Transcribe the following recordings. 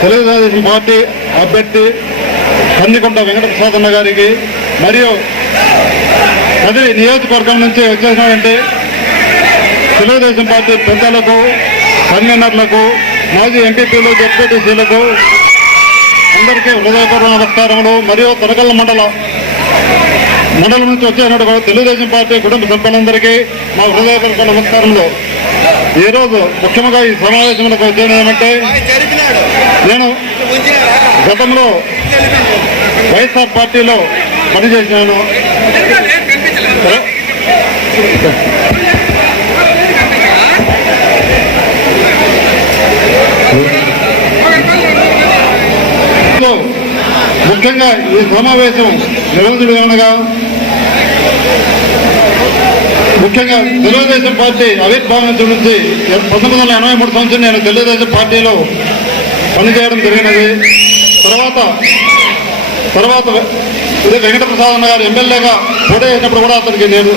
Telugu Desam party అభ్యర్థి కందికొండ వెంకటప్రసాదన్న గారికి మరియు అదే నియోజకవర్గం నుంచి వచ్చేసినటువంటి తెలుగుదేశం పార్టీ పెద్దలకు కన్వీనర్లకు మాజీ ఎంపీపీలు జడ్పీటీసీలకు అందరికీ హృదయపూర్వ నమస్కారములు. మరియు తొరకల్ల మండల మండలం నుంచి వచ్చేసినటువంటి తెలుగుదేశం పార్టీ కుటుంబ సభ్యులందరికీ మా హృదయపూర్వక నమస్కారములు. ఈరోజు ముఖ్యంగా ఈ సమావేశంలోకి వచ్చేది ఏమంటే నేను గతంలో వైఎస్ఆర్ పార్టీలో పనిచేసినాను. ముఖ్యంగా ఈ సమావేశం నిర్వహించడం అనగా ముఖ్యంగా తెలుగుదేశం పార్టీ ఆవిర్భావం నుంచి పంతొమ్మిది వందల ఎనభై మూడు సంవత్సరం నేను తెలుగుదేశం పార్టీలో పనిచేయడం జరిగినది. తర్వాత తర్వాత ఇదే వెంకటప్రసాద్ గారు ఎమ్మెల్యేగా పోటీ చేసినప్పుడు కూడా అతనికి నేను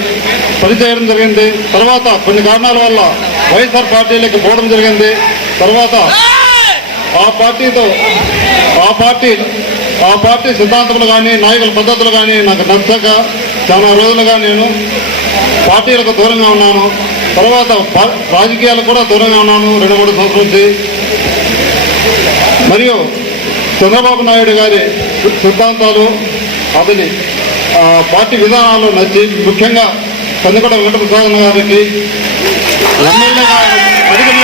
పనిచేయడం జరిగింది. తర్వాత కొన్ని కారణాల వల్ల వైఎస్ఆర్ పార్టీలోకి పోవడం జరిగింది. తర్వాత ఆ పార్టీతో ఆ పార్టీ ఆ పార్టీ సిద్ధాంతములు కానీ నాయకుల పద్ధతులు కానీ నాకు నచ్చక చాలా రోజులుగా నేను పార్టీలకు దూరంగా ఉన్నాను. తర్వాత రాజకీయాలకు కూడా దూరంగా ఉన్నాను రెండు మూడు సంవత్సరాల నుంచి. మరియు చంద్రబాబు నాయుడు గారి సిద్ధాంతాలు అతని పార్టీ విధానాలు నచ్చి ముఖ్యంగా కందుకొండ వెంకటప్రసాద్ గారికి ఎమ్మెల్యేగా అడిగిన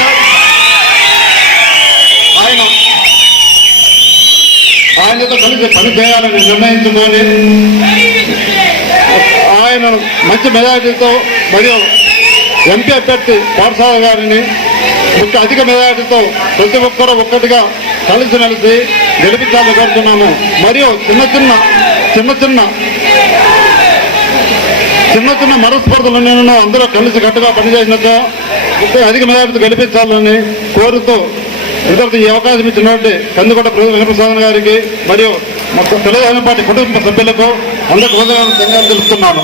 ఆయన ఆయనతో కలిసి పని చేయాలని నిర్ణయించుకొని ఆయన మంచి మెజారిటీతో మరియు ఎంపీ అభ్యర్థి పాఠశాల గారిని ముఖ్య అధిక మెజారిటీతో ప్రతి ఒక్కరూ ఒక్కటిగా కలిసిమెలిసి గెలిపించాలని కోరుతున్నాము. మరియు చిన్న చిన్న చిన్న చిన్న చిన్న చిన్న మనస్పర్ధలు నేను అందరూ కలిసి గట్టుగా పనిచేసినట్టు అధిక మెజారిటీ గెలిపించాలని కోరుతూ ఇద్దరికి ఈ అవకాశం ఇచ్చినటువంటి కందుకోట ప్రజలు వెంకటప్రసాద్ గారికి మరియు తెలుగుదేశం పార్టీ కుటుంబ సభ్యులకు అందరికీ హృదయపూర్వక తెలుపుతున్నాను.